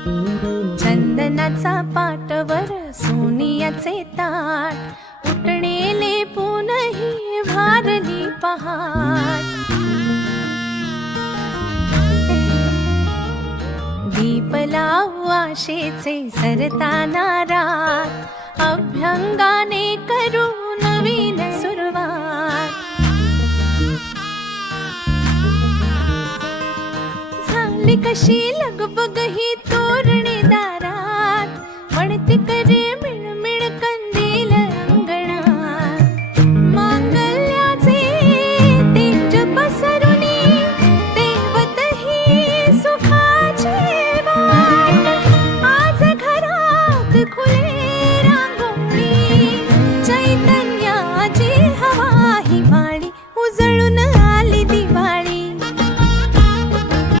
चंदनाचा पाटवर सोनियाचे ताट उठणेले पुनही भारली पहाट. दीप लावू आशेचे सरताना रात अभ्यंगाने करू नवीन सुरुवात. झाली कशी लगबग ही पडती करे मिळमिळ कंदील अंगणा. मांगल्याचे तेज पसरुनी तेवत ही सुखाचे वाट. आज घरात खुले